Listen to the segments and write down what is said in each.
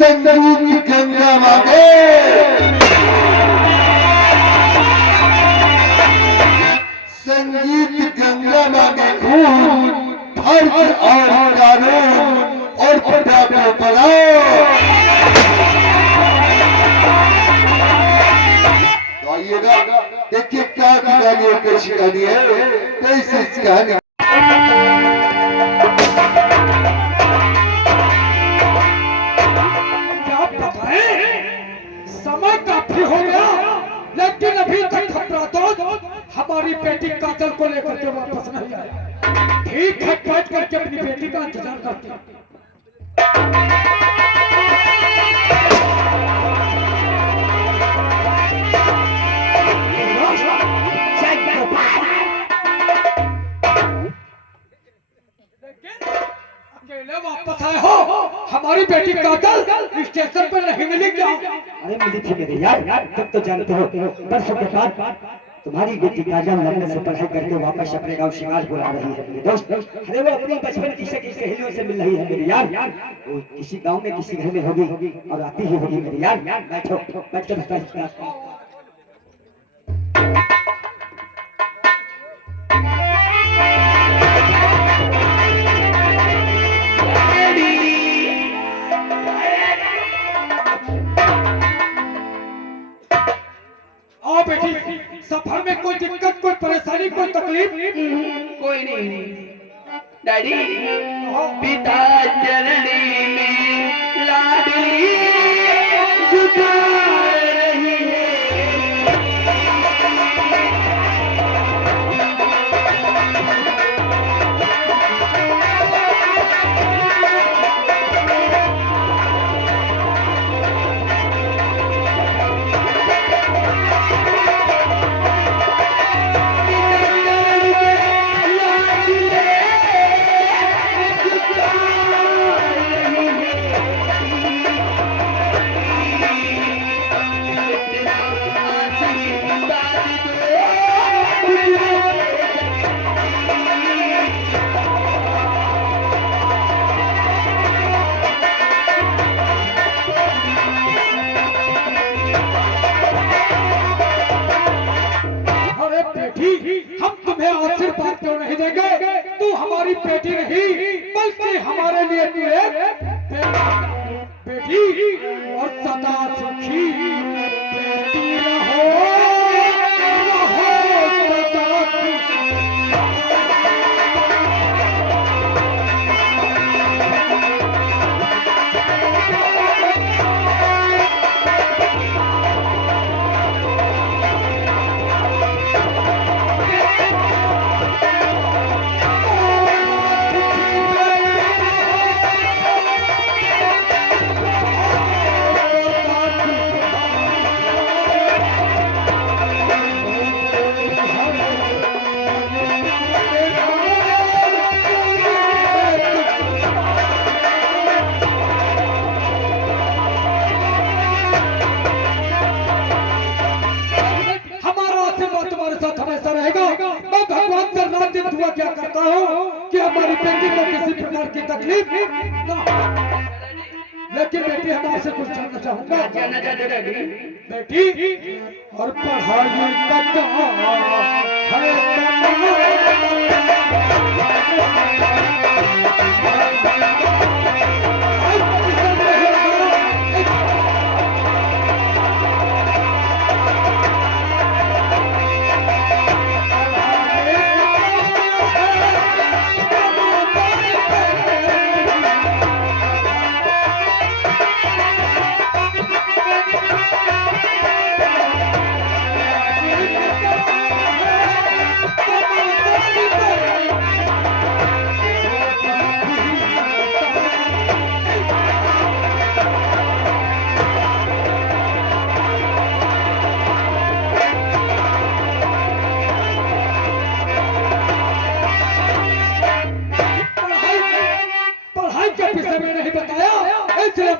संगीत गंगा मांगे, संगीत गंगा मांगे खून, फर्ज और कानून और पटाखों बनाओ। तो आइएगा, देखिए क्या कहानी कैसी कहानी है, कैसी कहानी। समय काफी हो गया, लेकिन अभी तक खतरा हमारी बेटी काजल को लेकर के वापस नहीं आया। ठीक है, बैठ करके अपनी बेटी का इंतजार करते हैं। अकेले वापस आए हो, हमारी बेटी काजल स्टेशन पर नहीं मिली क्या? अरे मिली थी मेरे यार, तब तो जानते हो बरसों के बाद तुम्हारी बेटी काजल लंदन से पढ़ाई करके वापस अपने गांव शिकारपुर आ रही है मेरे दोस्त। अरे वो अपनी बचपन की सहेलियों से मिल रही है मेरे यार। वो किसी गांव में किसी घर में होगी और आती ही होगी मेरे यार। बैठो बैठ कर आओ बेटी, सफर में कोई दिक्कत, कोई परेशानी, कोई तकलीफ? कोई नहीं डैडी, पिता चरणी में लाडली झुका रही है। हम तुम्हें आशीर्वाद क्यों नहीं देंगे? तू हमारी बेटी नहीं, बल्कि हमारे लिए तू एक बेटी और सदा सुखी बेटी रहो, सदा खुश। हमेशा रहेगा। मैं भगवान से रात दिन दुआ क्या करता हूँ कि हमारी बेटी को किसी प्रकार की तकलीफ ना हो। लेकिन बेटी, हम आपसे कुछ जानना चाहूंगा। जानना चाहते डैडी? बेटी, और पढ़ाई का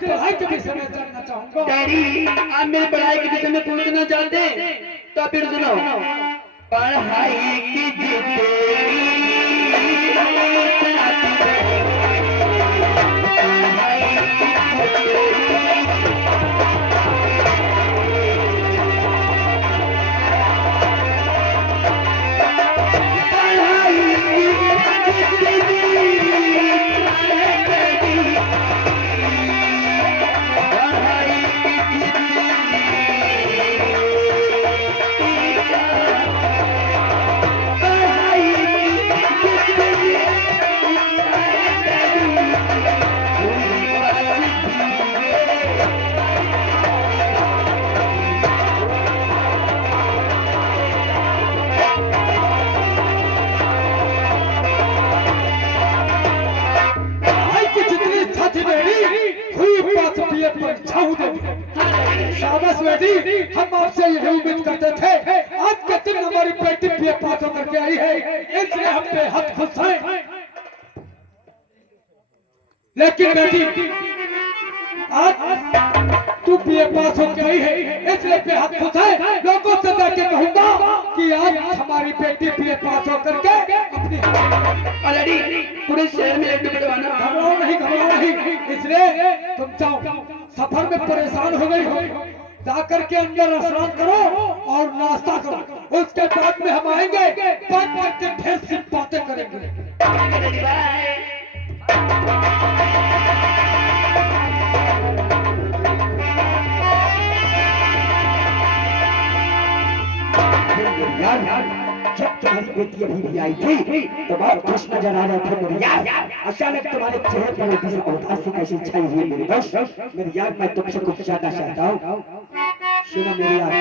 पढ़ाई के विषय में जानना चाहूंगा। डैडी, आप मेरे पढ़ाई के विषय में पूछना चाहते हैं तो फिर सुनो। पढ़ाई की जिंदगी आज बीए परीक्षाओं दे शाबाश बेटी, हम आपसे यही उम्मीद करते थे। आज के दिन हमारी बेटी बीए पास होकर के आई है, इसलिए हम बेहद खुश हैं। लेकिन बेटी आज तू बीए पास होकर आई है, इसलिए बेहद खुश है। लोगों से जाके कहूंगा कि आज हमारी बेटी बीए पास होकर के अपनी ऑलरेडी पूरे शहर में लड्डू बंटवाना। घबराओ नहीं, इसलिए तुम जाओ, सफर में परेशान हो गई हो, जाकर के अंदर स्नान करो और नाश्ता करो, उसके बाद में हम आएंगे, बात करके ढेर सी बातें करेंगे। यार जब तुम्हारी बेटी अभी भी आई थी तो बहुत खुश नजर आ रहे थे मेरे यार। अचानक तुम्हारे चेहरे पर एक उदासी कैसी छाई हुई मेरे दोस्त। मेरे यार मैं तुमसे कुछ जानना चाहता हूँ, सुनो मेरे यार।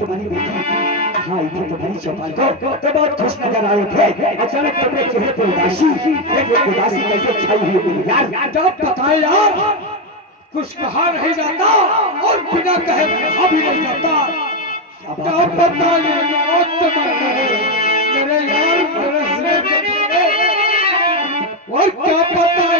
तुम्हारी बेटी हाँ इधर तुम्हारी चौपाल को तो बहुत खुश नजर आ रहे थे। अचानक तुम्हारे चेहरे पर उदासी कैसे छाई हुई मेरे यार। जब बताए यार, कुछ कहा नहीं जाता और बिना कहे कहा भी नहीं जाता। क्या बताए मेरे यार, मेरे सिरे पे और क्या बताए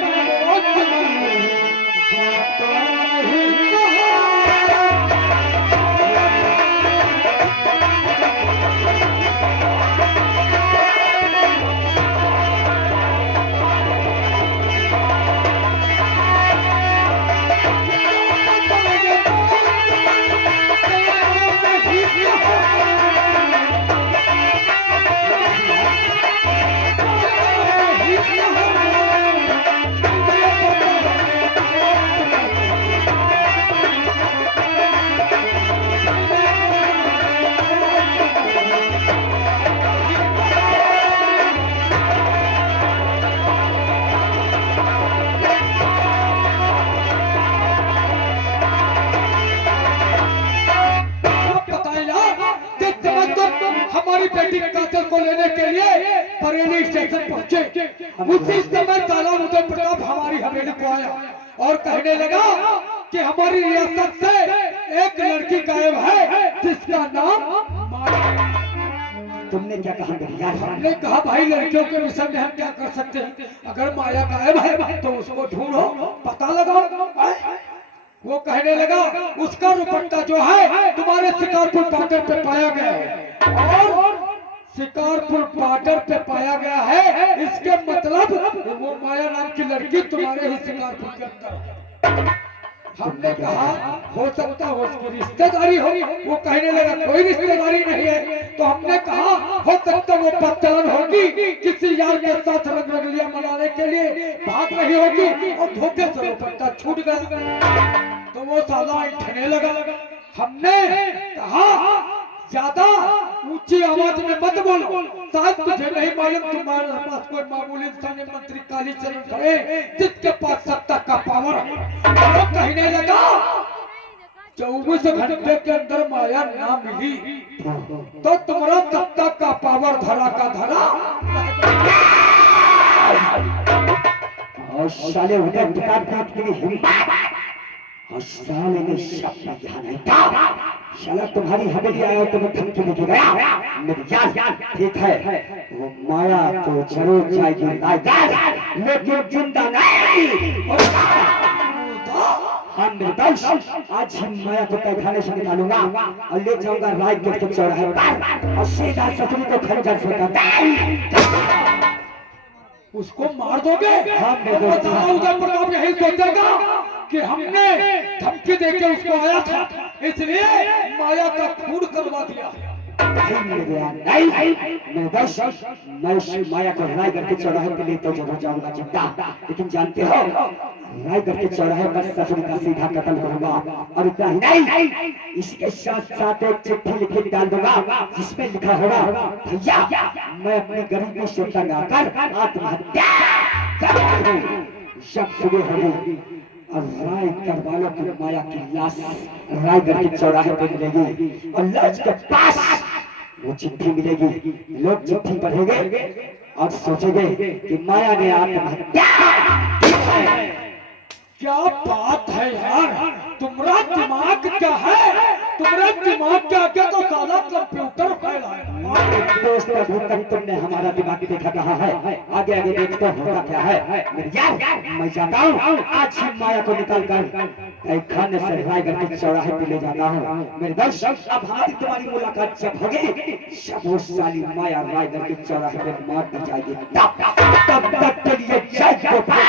हमारी बेटी काजल को लेने के लिए बरेली स्टेशन पहुंचे। उसी समय काला उदय प्रताप हमारी हवेली को आया और कहने लगा कि हमारी रियासत से एक लड़की गायब है जिसका नाम माया। तुमने क्या कहा यार? हमने कहा भाई लड़कियों के विषय में हम क्या कर सकते हैं, अगर माया गायब है तो उसको ढूंढो, पता लगाओ। वो कहने लगा उसका दुपट्टा जो है तुम्हारे शिकारपुर बॉर्डर पे पाया गया है और शिकारपुर बॉर्डर पे पाया गया है, इसके मतलब वो माया नाम की लड़की तुम्हारे ही शिकारपुर के अंदर है। हमने कहा हो सकता हो उसकी रिश्तेदारी हो। वो कहने लगा कोई रिश्तेदारी नहीं है। तो हमने कहा हो सकता वो बदचलन होगी, किसी यार के साथ रंग रंगलियां मनाने के लिए भाग रही होगी और धोखे से दुपट्टा छूट गया तो वो साला ठहने लगा। हमने कहा ज्यादा ऊंची आवाज में मत बोलो, शायद तुझे नहीं मालूम तुम्हारे पास कोई मामूली इंसान मंत्री कालीचरण खड़े जिसके पास सत्ता का पावर है। वो कहने लगा 24 घंटे के अंदर माया ना मिली तो तुम्हारा सत्ता का पावर धरा का धरा। और साले उधर किताब की हिम्मत और साले ने शब्द यहाँ नहीं था। साला तुम्हारी हवेली आया तो मैं धमकी लेके गया। मेरी यार ठीक है वो माया तो जरूर जाएगी लेकिन जिंदा नहीं। हाँ मेरे दोस्त, आज ही माया को तहखाने से निकालूंगा और ले जाऊंगा रायगढ़ के चौराहे पर और सीधा ससुरी को खंजर से काटूंगा। उसको मार दोगे? हाँ मेरे दोस्त। उदय प्रताप यही सोचेगा कि हमने धमकी देके उसको आया था, इसलिए माया का खून करवा दिया। नहीं बस मैं उस माया को रायगढ़ के चौराहे पे ले तो जरूर जाऊंगा चिंता, लेकिन जानते हो रायगढ़ के चौराहे पर ससुर का सीधा कत्ल करूंगा और इतना ही नहीं, इसके साथ साथ एक चिट्ठी लिख के डाल दूंगा जिसमें लिखा होगा भैया मैं अपनी गरीबी से तंग आकर आत्महत्या कर रहा हूं। जब सुबह होगी और रायगढ़ वालों की माया की लाश रायगढ़ के चौराहे पर मिलेगी और लाश के पास वो चिट्ठी मिलेगी। लोग चिट्ठी पढ़ेंगे और सोचेंगे कि माया ने आत्महत्या की है। क्या बात है यार, तुम्हारा दिमाग क्या है? तुम्हारा दिमाग क्या क्या तो साला कंप्यूटर फैला है। दोस्त अभी तक तुमने हमारा दिमाग देखा कहाँ है, आगे आगे देखते होगा क्या है। मेरे यार मैं जाता हूँ, आज ही माया को निकाल कर खाने से रायगढ़ के चौराहे पे ले जाता हूँ। मेरे दोस्त अब हमारी तुम्हारी मुलाकात जब होगी, जब वो साली माया रायगढ़ के चौराहे पे मार दी जाएगी, तब तक के लिए जय गोपाल।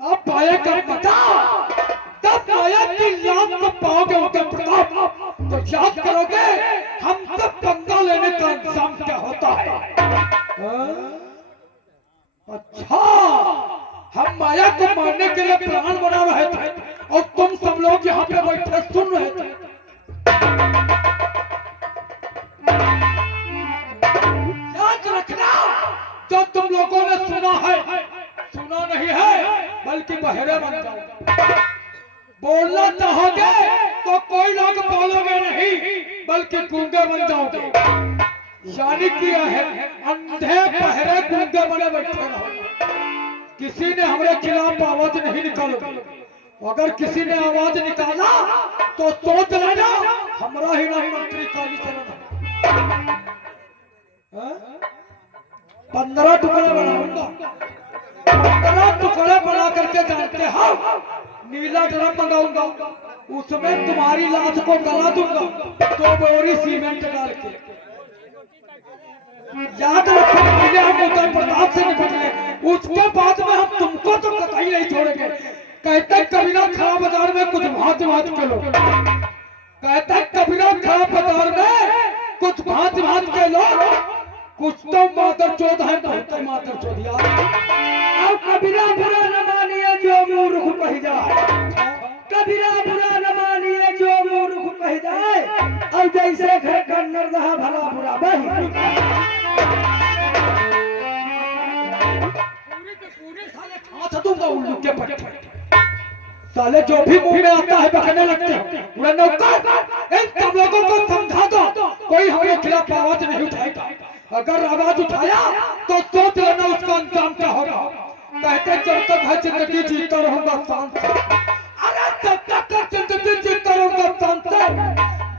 अब माया का पता, तब माया की लात को पाओगे उदय प्रताप, तो याद करोगे हम तब पंगा लेने का इंतजाम क्या होता है। अच्छा, हम माया को मारने के लिए प्लान बना रहे थे और तुम सब लोग यहाँ पे बैठे सुन रहे थे। याद रखना, जो तुम लोगों ने सुना है, सुना नहीं है बल्कि बहरे बन जाओगे। बोलना चाहोगे तो कोई लोग बोलोगे नहीं बल्कि गूंगे बन जाओगे। यानी किया है अंधे बहरे गूंगे बने बैठे रहो। किसी ने हमारे खिलाफ आवाज नहीं निकालोगे, अगर किसी ने आवाज निकाला तो सोच लेना हमारा ही नहीं मंत्री कालीचरण 15 टुकड़े बनाऊंगा, 15 टुकड़े बना करके जानते हो नीला ड्रम मंगाऊंगा, उसमें तुम्हारी लाश को गला दूंगा 2 बोरी सीमेंट डाल के। याद रखो, पहले हम उदय प्रताप से निपटेंगे, उसके बाद में हम तुमको तो कतई नहीं छोड़ेंगे। कहते कबीरा खड़ा बाजार में कुछ भांति भांति के लोग, कहते कबीरा खड़ा बाजार में कुछ भांति भांति के लोग, कुछ तो मातर चौध है, बहुत मातर चौध यार। अब कबीरा बुरा न मानिए जो मूर्ख कह जाए, कबीरा बुरा न मानिए जो मूर्ख कह जाए, और जैसे घर का नर रहा भला बुरा बही। पूरे साले ठांस दूंगा उल्लू के पट्टे। साले जो भी मुंह में आता है बकने लगते हैं। पूरा नौकर इन सब लोगों को समझा दो, कोई हमारे खिलाफ आवाज नहीं उठाएगा। अगर आवाज उठाया तो सोच लेना उसका अंजाम क्या होगा। कहते जब तक है जिंदगी जीता रहूंगा शांत से, अरे जब तक जिंदगी जीता रहूंगा शांत से,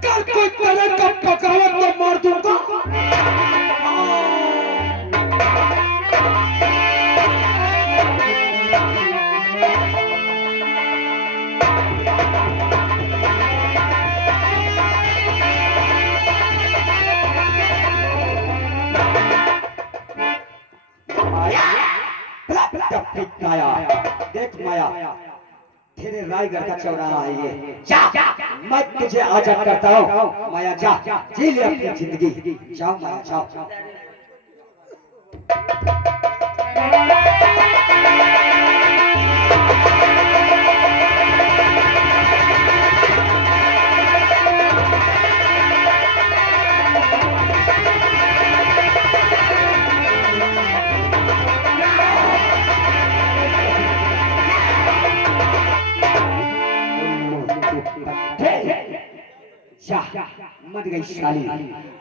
कल कोई करे कब पकावत तो मार दूंगा। देख माया, तेरे रायगढ़ का चौराहा है ये, जा मैं तुझे आजाद करता हूँ। माया जा, जी ले अपनी जिंदगी, जाओ माया जाओ। मर गई साली।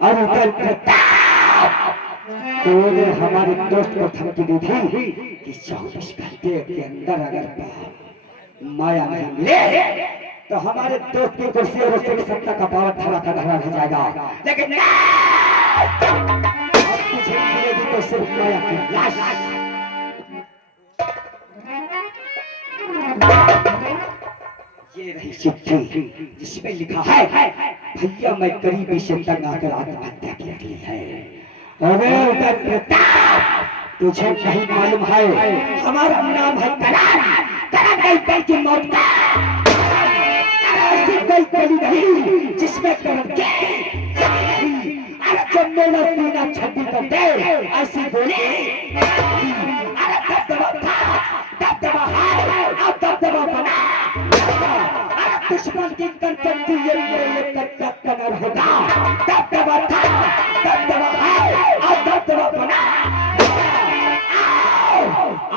और उदय प्रताप तूने हमारे दोस्त को धमकी दी थी कि 24 घंटे के अंदर अगर माया नहीं मिले तो हमारे दोस्त की कुर्सी और उसकी सत्ता का पावर धरा का धरा रह जाएगा। लेकिन अब तुझे मिलेगी तो सिर्फ माया की लाश। ये रही चिट्ठी जिसमें लिखा है, भैया मैं गरीबी से तंग आकर आत्महत्या की है। अरे उधर प्रताप, तुझे नहीं मालूम है हमारा नाम है करार, करार गई की मौत का। ऐसी कोई गली नहीं जिसमें करण के अरे जब मेरा सीना छठी कर दे ऐसी गोली। अरे दबदबा था, दबदबा है और दबदबा बना। अरे दुश्मन की गर्दन की ये कच्चा कमर होगा। दबदबा था, दबदबा है और दबदबा बना।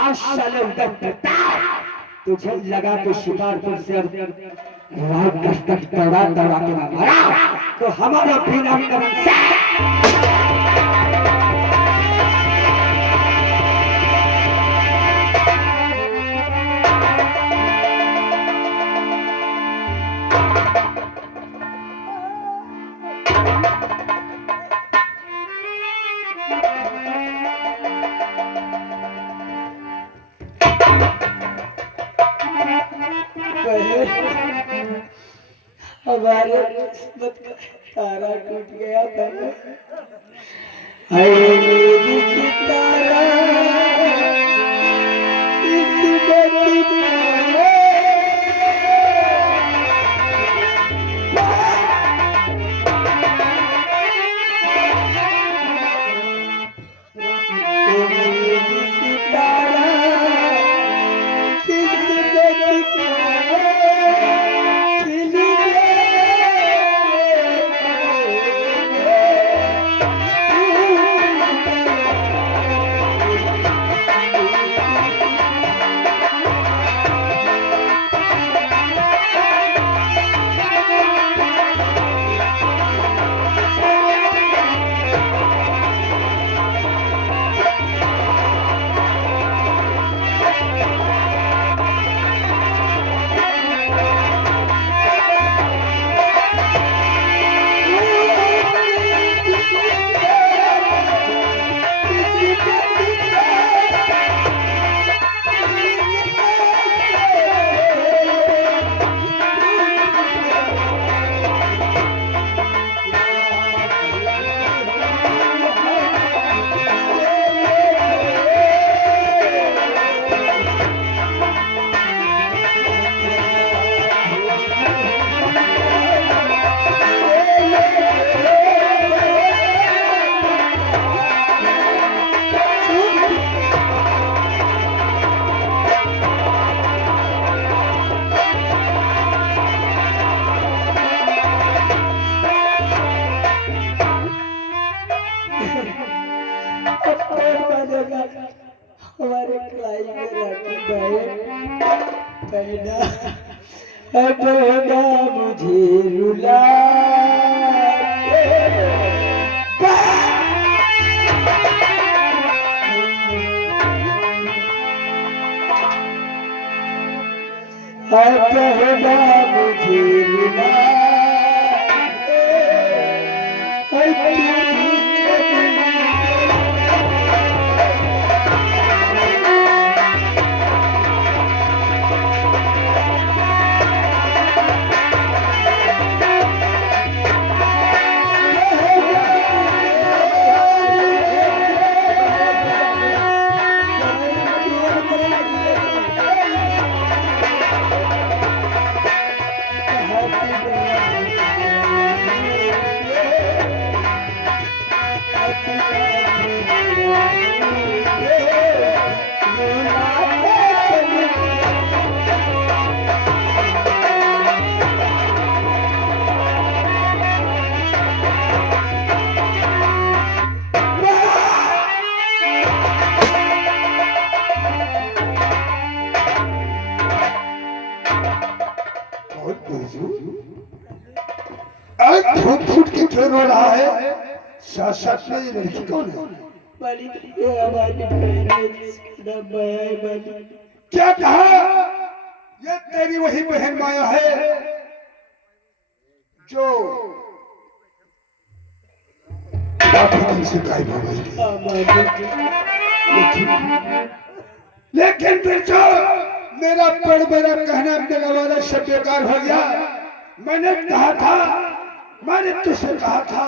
आज साले उधर प्रताप, तुझे लगा कि शिकारपुर से रात तक दौड़ा दौड़ा के ना मारा तो हमारे बिना करण से हमारे किस्मत का तारा टूट गया बहन। मेरी सितारा हमारे कलाई में राखी बहना बहना मुझे रुला बहना मुझे रुला फूट के क्यों रो रहा है? साथ में ये लड़की कौन है? मालिक ये हमारी बहन है जिसका नाम माया है मालिक। क्या कहा? ये तेरी वही बहन माया है जो काफी दिन से गायब हो गई थी। हाँ मालिक। लेकिन बेटा मेरा कहना मेरा वाला सब बेकार हो गया। मैंने कहा था, मैंने तुझसे कहा था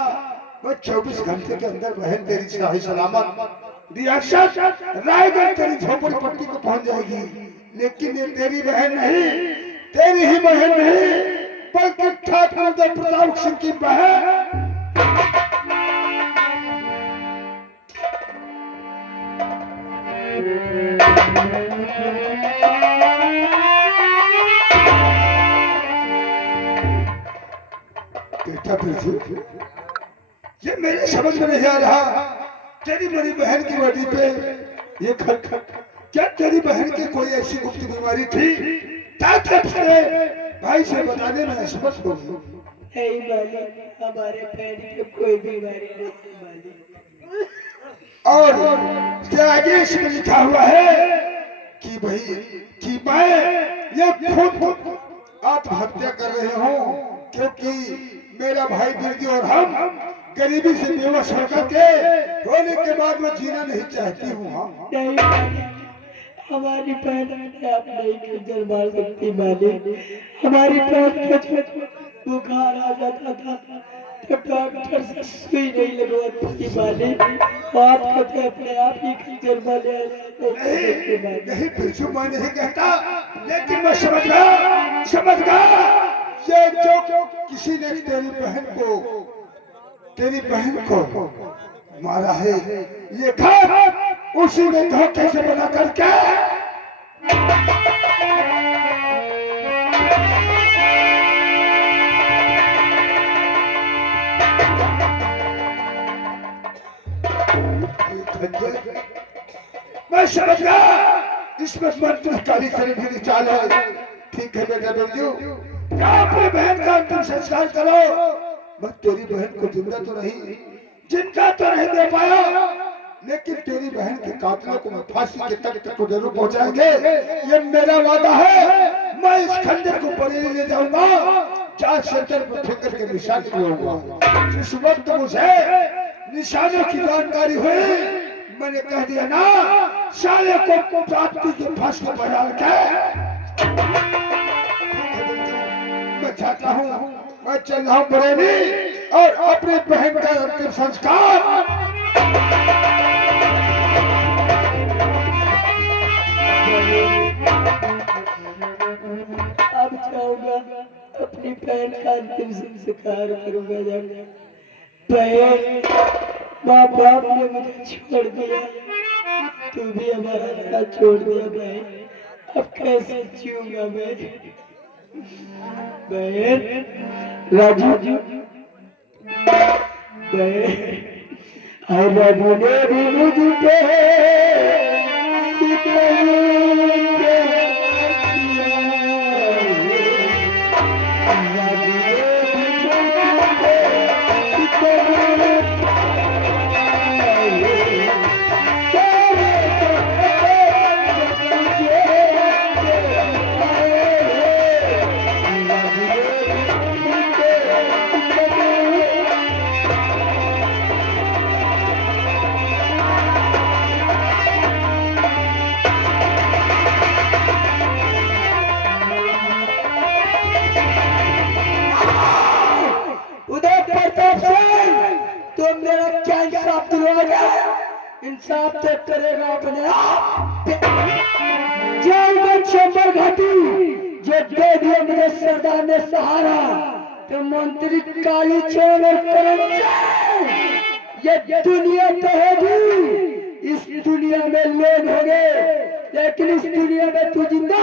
वो 24 घंटे के अंदर बहन तेरी सही सलामत रियासत रायगढ़ तेरी झोपड़ी पट्टी को पहुंच जाएगी। लेकिन ये तेरी बहन नहीं, तेरी ही बहन नहीं, बल्कि ठाकुर प्रताप सिंह की बहन। बेटा बिरजू, ये मेरे समझ में नहीं आ रहा। तेरी मेरी बहन की बॉडी पे ये क्या तेरी बहन की कोई ऐसी गुप्त बीमारी थी ताकि भाई से बताने में असमर्थ हो गई? नहीं मालिक, हमारे बहन की कोई बीमारी नहीं है मालिक। और क्या आगे इसमें लिखा हुआ है कि भाई कि मैं ये खुद आत्महत्या कर रहे हूँ क्योंकि मेरा भाई बिरजू और हम गरीबी से बेवश होकर के होने के बाद मैं जीना नहीं चाहती हूँ। नहीं मालिक, हमारी बहन अपने आप नहीं खंजर मार सकती मालिक। हमारी बहन को बुखार आ जाता था तो डॉक्टर से सुई नहीं लगवाती मालिक। आप कहते अपने आप ही खंजर मार नहीं बिरजू, मैं नहीं कहता, लेकिन मैं समझ गया ये जो किसी ने तेरी बहन को मारा है, ये घर उसी ने धोखे से बना करके मैं समझ गया इसमें मंत्र काली शरीर चाल है। ठीक है बेटा बिरजू, अपने बहन का अंतिम संस्कार करो। मैं तेरी बहन को जिंदा तो नहीं दे पाया, लेकिन तेरी बहन के कातिलों को मैं फांसी के तक को जरूर पहुंचाएंगे। ये मेरा वादा है। मैं इस खंजर को बरेली ले जाऊंगा, 4 सेंटर पर फिकर के निशान लगाऊंगा। जिस वक्त मुझे निशानों की जानकारी हुई, मैंने कह दिया ना, साले को जाति के फांसी पर डाल के मैं चाहता हूँ, मैं चल रहा हूँ बरेली और अपने बहन का अंतिम संस्कार अब जाऊंगा, अपनी बहन का अंतिम संस्कार करूंगा। जाऊंगा बहन, माँ बाप ने मुझे छोड़ दिया, तू भी हमारा साथ छोड़ दिया बहन। अब कैसे जीऊंगा मैं बहन? राजू बहन, राजू ने भी मुझे इंसाफ तो करेगा अपने आप। चंबर घाटी जो दे दिए मुझे सरदार ने सहारा, तो मंत्री काली चोर और ये दुनिया तो होगी, इस दुनिया में लोग होंगे, लेकिन इस दुनिया में तू जिंदा